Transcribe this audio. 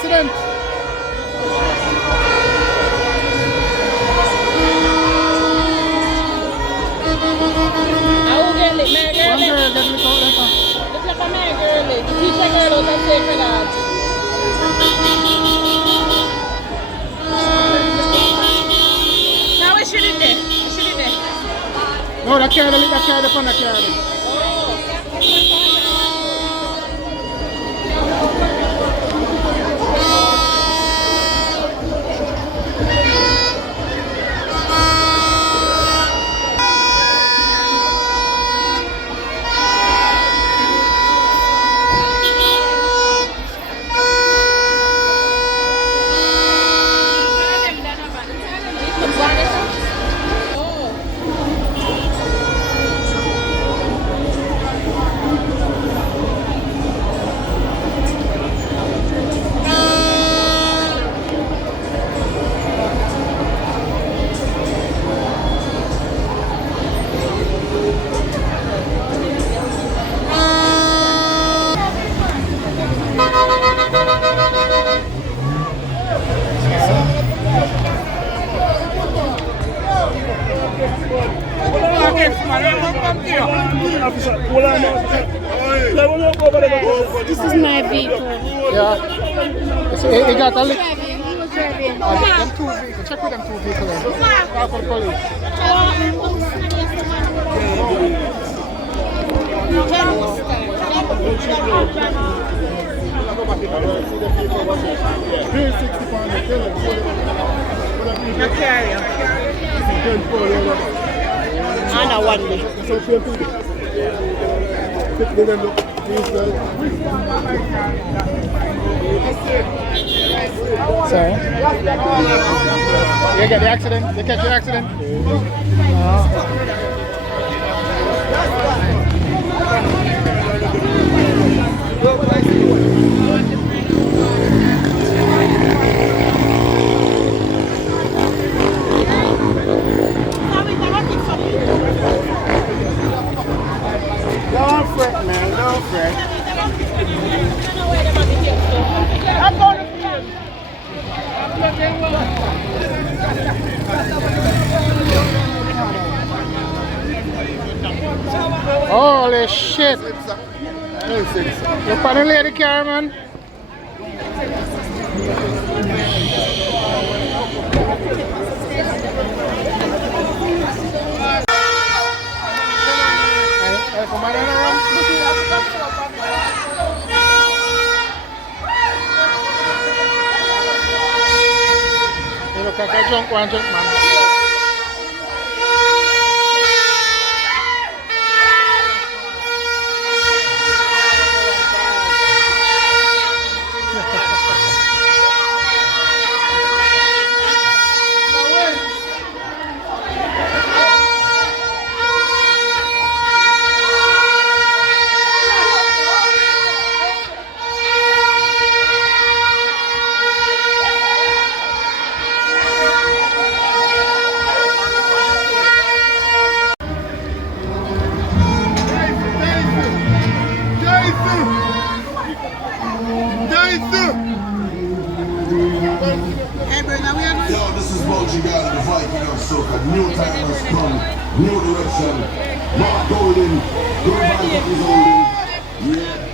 accident? I will get lit, my girl. One girl get lit out later. Look like a my girl. Teach a girl out and take her dad. Now we should in there. We should in there. No, that car, that car, the front of the car. This is my vehicle. Yeah. He got a lick. Who was driving? Them two vehicles. Check with them two vehicles. Call for the police. And a one day. Sorry? You get the accident? They catch the accident? Don't fret, man. Don't fret. Holy shit! Look at the lady car, man. You look like a drunk man. Yo, this is Moji God of the Viking of Soca. New time has come, new direction. Mark Golden, good vibes is holding. Yeah.